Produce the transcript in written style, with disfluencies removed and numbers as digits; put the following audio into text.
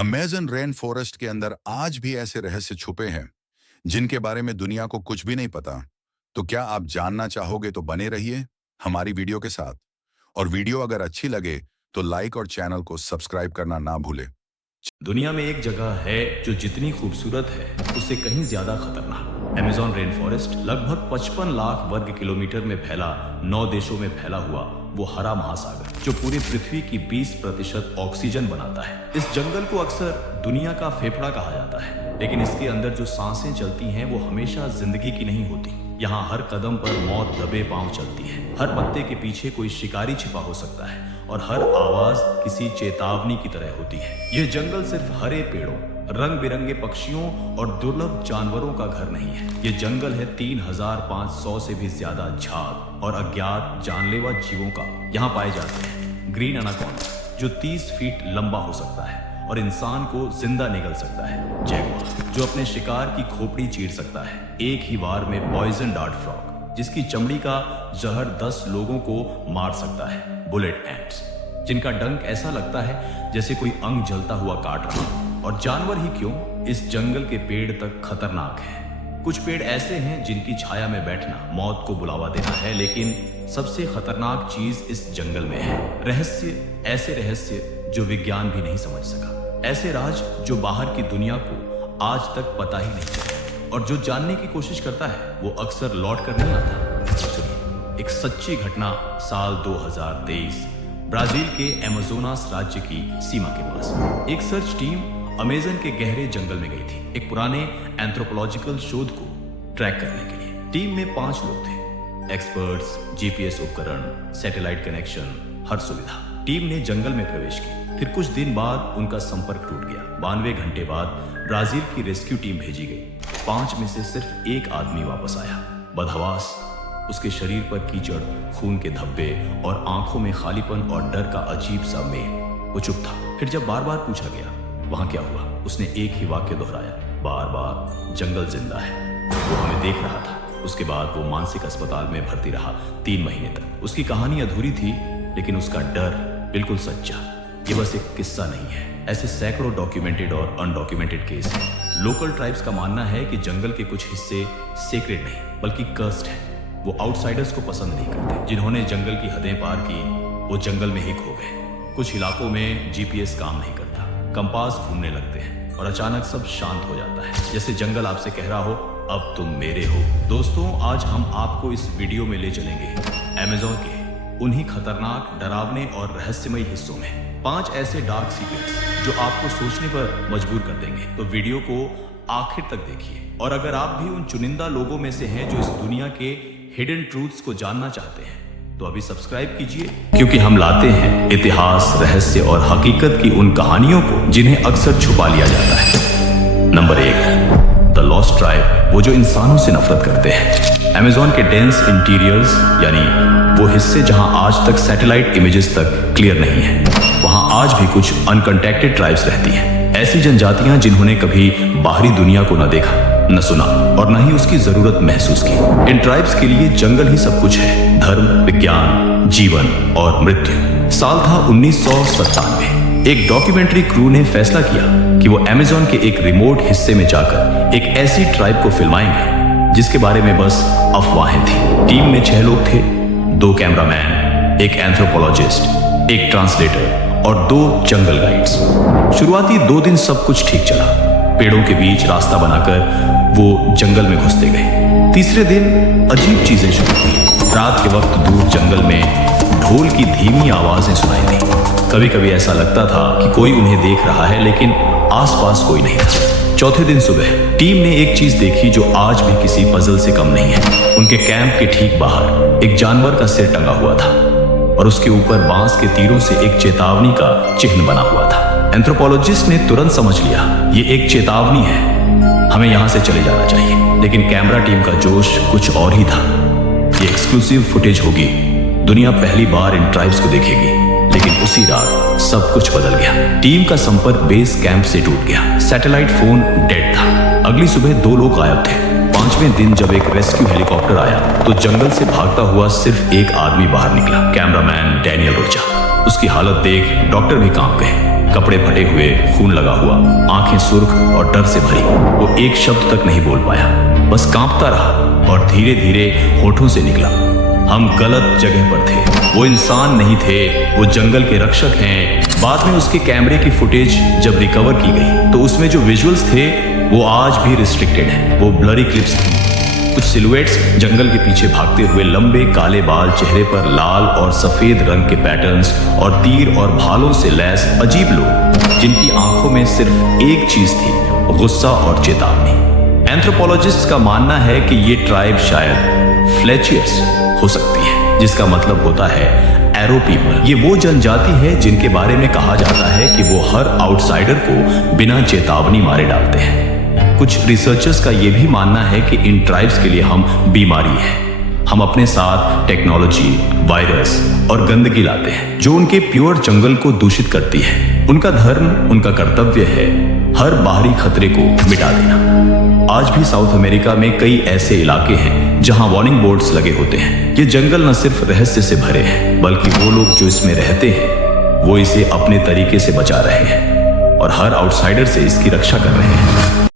Amazon rain forest के अंदर आज भी ऐसे रहस्य छुपे हैं जिनके बारे में दुनिया को कुछ भी नहीं पता। तो क्या आप जानना चाहोगे? तो बने रहिए हमारी वीडियो के साथ। और वीडियो अगर अच्छी लगे तो लाइक और चैनल को सब्सक्राइब करना ना भूलें। दुनिया में एक जगह है जो जितनी खूबसूरत है उससे कहीं ज्यादा खतरनाक। अमेज़न रेन फॉरेस्ट लगभग 55 लाख वर्ग किलोमीटर में फैला 9 देशों में फैला हुआ वो हरा महासागर जो पूरी पृथ्वी की 20% ऑक्सीजन बनाता है। इस जंगल को अक्सर दुनिया का फेफड़ा कहा जाता है, लेकिन इसके अंदर जो सांसें चलती हैं वो हमेशा जिंदगी की नहीं होती। यहाँ हर कदम पर मौत दबे पांव चलती है। हर पत्ते के पीछे कोई शिकारी छिपा हो सकता है और हर आवाज किसी चेतावनी की तरह होती है। यह जंगल सिर्फ हरे पेड़ों, रंग बिरंगे पक्षियों और दुर्लभ जानवरों का घर नहीं है। ये जंगल है 3500 से भी ज्यादा झाग और अज्ञात जानलेवा जीवों का। यहाँ पाए जाते हैं ग्रीन एनाकोंडा जो 30 फीट लंबा हो सकता है और इंसान को जिंदा निगल सकता है। जैगुआर जो अपने शिकार की खोपड़ी चीर सकता है एक ही बार में। पॉइजन डार्ट फ्रॉग जिसकी चमड़ी का जहर 10 लोगों को मार सकता है। बुलेट एंट्स जिनका डंक ऐसा लगता है जैसे कोई अंग जलता हुआ काट रहा। और जानवर ही क्यों, इस जंगल के पेड़ तक खतरनाक है। कुछ पेड़ ऐसे हैं जिनकी छाया में बैठना मौत को बुलावा देना है, लेकिन सबसे खतरनाक चीज इस जंगल में है रहस्य। ऐसे रहस्य जो विज्ञान भी नहीं समझ सका, ऐसे राज जो बाहर की दुनिया को आज तक पता ही नहीं चला, और जो जानने की कोशिश करता है वो अक्सर लौट कर नहीं आता। सुनिए एक सच्ची घटना साल 2023 ब्राजील के अमेज़ोनास राज्य की सीमा के पास। एक सर्च टीम अमेज़न के गहरे जंगल में गई थी एक पुराने एंथ्रोपोलॉजिकल शोध को ट्रैक करने के लिए। टीम में 5 लोग थे, एक्सपर्ट्स, जीपीएस उपकरण, सैटेलाइट कनेक्शन, हर सुविधा। टीम ने जंगल में प्रवेश किया। फिर कुछ दिन बाद उनका संपर्क टूट गया। 92 घंटे बाद ब्राजील की रेस्क्यू टीम भेजी गई। 5 में से सिर्फ एक आदमी वापस आया। बदहवास, उसके शरीर पर कीचड़, खून के धब्बे और आंखों में खालीपन और डर का अजीब सा मेल। वो चुप था। फिर जब बार बार पूछा गया वहां क्या हुआ, उसने एक ही वाक्य दोहराया, बार बार, जंगल जिंदा है, वो हमें देख रहा था। उसके बाद वो मानसिक अस्पताल में भर्ती रहा 3 महीने तक। उसकी कहानी अधूरी थी, लेकिन उसका डर बिल्कुल सच्चा। ये बस एक किस्सा नहीं है, ऐसे सैकड़ों डॉक्यूमेंटेड और अनडॉक्यूमेंटेड केस हैं। लोकल ट्राइब्स का मानना है कि जंगल के कुछ हिस्से सेक्रेड नहीं बल्कि कर्स्ड है। वो आउटसाइडर्स को पसंद नहीं करते। जिन्होंने जंगल की हदें पार की वो जंगल में ही खो गए। कुछ इलाकों में जीपीएस काम नहीं करता, कंपास घूमने लगते हैं और अचानक सब शांत हो जाता है, जैसे जंगल आपसे कह रहा हो अब तुम मेरे हो। दोस्तों, आज हम आपको इस वीडियो में ले चलेंगे अमेज़न के उन्हीं खतरनाक, डरावने और रहस्यमय हिस्सों में। 5 ऐसे डार्क सीक्रेट्स जो आपको सोचने पर मजबूर कर देंगे। तो वीडियो को आखिर तक देखिए। और अगर आप भी उन चुनिंदा लोगों में से हैं जो इस दुनिया के हिडन ट्रूथ्स को जानना चाहते हैं तो अभी सब्सक्राइब कीजिए, क्योंकि हम लाते हैं इतिहास, रहस्य और हकीकत की उन कहानियों को जिन्हें अक्सर छुपा लिया जाता है। नंबर 1, द लॉस्ट ट्राइब, वो जो इंसानों से नफरत करते हैं। अमेज़न के डेंस इंटीरियर्स यानी वो हिस्से जहां आज तक सैटेलाइट इमेजेस तक क्लियर नहीं है, वहां आज भी कुछ अनकॉन्टैक्टेड ट्राइब्स रहती हैं। ऐसी जनजातियां जिन्होंने कभी बाहरी दुनिया को न देखा, न सुना और न ही उसकी जरूरत महसूस की। इन ट्राइब्स के लिए जंगल ही सब कुछ है, धर्म, विज्ञान, जीवन और मृत्यु। साल था 1997। एक डॉक्यूमेंट्री क्रू ने फैसला किया कि वो अमेज़न के एक रिमोट हिस्से में जाकर एक ऐसी ट्राइब को फिल्माएंगे जिसके बारे में बस अफवाहें थी। टीम में 6 लोग थे, 2 कैमरामैन, एक एंथ्रोपोलॉजिस्ट, एक ट्रांसलेटर और 2 जंगल गाइड्स। शुरुआती 2 दिन सब कुछ ठीक चला। पेड़ों के बीच रास्ता बनाकर वो जंगल में घुसते गए। तीसरे दिन अजीब चीजें शुरू हुई। रात के वक्त दूर जंगल में ढोल की धीमी आवाजें सुनाई दी। कभी कभी ऐसा लगता था कि कोई उन्हें देख रहा है, लेकिन आसपास कोई नहीं था। चौथे दिन सुबह टीम ने एक चीज देखी जो आज भी किसी पजल से कम नहीं है। उनके कैंप के ठीक बाहर एक जानवर का सिर टंगा हुआ था और उसके ऊपर बांस के तीरों से एक चेतावनी का चिन्ह बना हुआ था। एंथ्रोपोलॉजिस्ट ने तुरंत समझ लिया ये एक चेतावनी है, हमें यहां से चले जाना चाहिए। लेकिन कैमरा टीम का जोश कुछ और ही था। ये एक्सक्लूसिव फुटेज होगी, दुनिया पहली बार इन ट्राइब्स को देखेगी। लेकिन उसी रात सब कुछ बदल गया। टीम का संपर्क बेस कैंप से टूट गया। सैटेलाइट फोन डेड था। अगली सुबह 2 लोग गायब थे। 5वें दिन जब एक रेस्क्यू हेलीकॉप्टर आया तो जंगल से भागता हुआ सिर्फ एक आदमी बाहर निकला, कैमरामैन डैनियल रोचा। उसकी हालत देख डॉक्टर भी कांप गए। कपड़े फटे हुए, खून लगा हुआ, आंखें सुर्ख और डर से भरी। वो एक शब्द तक नहीं बोल पाया, बस कांपता रहा और धीरे धीरे होठों से निकला, हम गलत जगह पर थे। वो इंसान नहीं थे, वो जंगल के रक्षक हैं। बाद में उसके कैमरे की फुटेज जब रिकवर की गई तो उसमें जो विजुअल्स थे वो आज भी रिस्ट्रिक्टेड हैं। वो ब्लरी क्लिप्स थी, कुछ सिलुएट्स जंगल के पीछे भागते हुए, लंबे काले बाल, चेहरे पर लाल और सफेद रंग के पैटर्न्स और तीर और भालों से लैस अजीब लोग जिनकी आंखों में सिर्फ एक चीज थी, गुस्सा और चेतावनी। एंथ्रोपोलॉजिस्ट का मानना है कि ये ट्राइब शायद फ्लेचियर्स हो सकती है, जिसका मतलब होता है एरो पीपल। ये वो जनजाति है जिनके बारे में कहा जाता है कि वो हर आउटसाइडर को बिना चेतावनी मारे डालते हैं। कुछ रिसर्चर्स का यह भी मानना है कि इन ट्राइब्स के लिए हम बीमारी है। हम अपने साथ टेक्नोलॉजी, वायरस और गंदगी लाते हैं जो उनके प्योर जंगल को दूषित करती है। उनका धर्म, उनका कर्तव्य है हर बाहरी खतरे को मिटा देना। आज भी साउथ अमेरिका में कई ऐसे इलाके हैं जहां वार्निंग बोर्ड्स लगे होते हैं। ये जंगल न सिर्फ रहस्य से भरे हैं, बल्कि वो लोग जो इसमें रहते हैं वो इसे अपने तरीके से बचा रहे हैं और हर आउटसाइडर से इसकी रक्षा कर रहे हैं।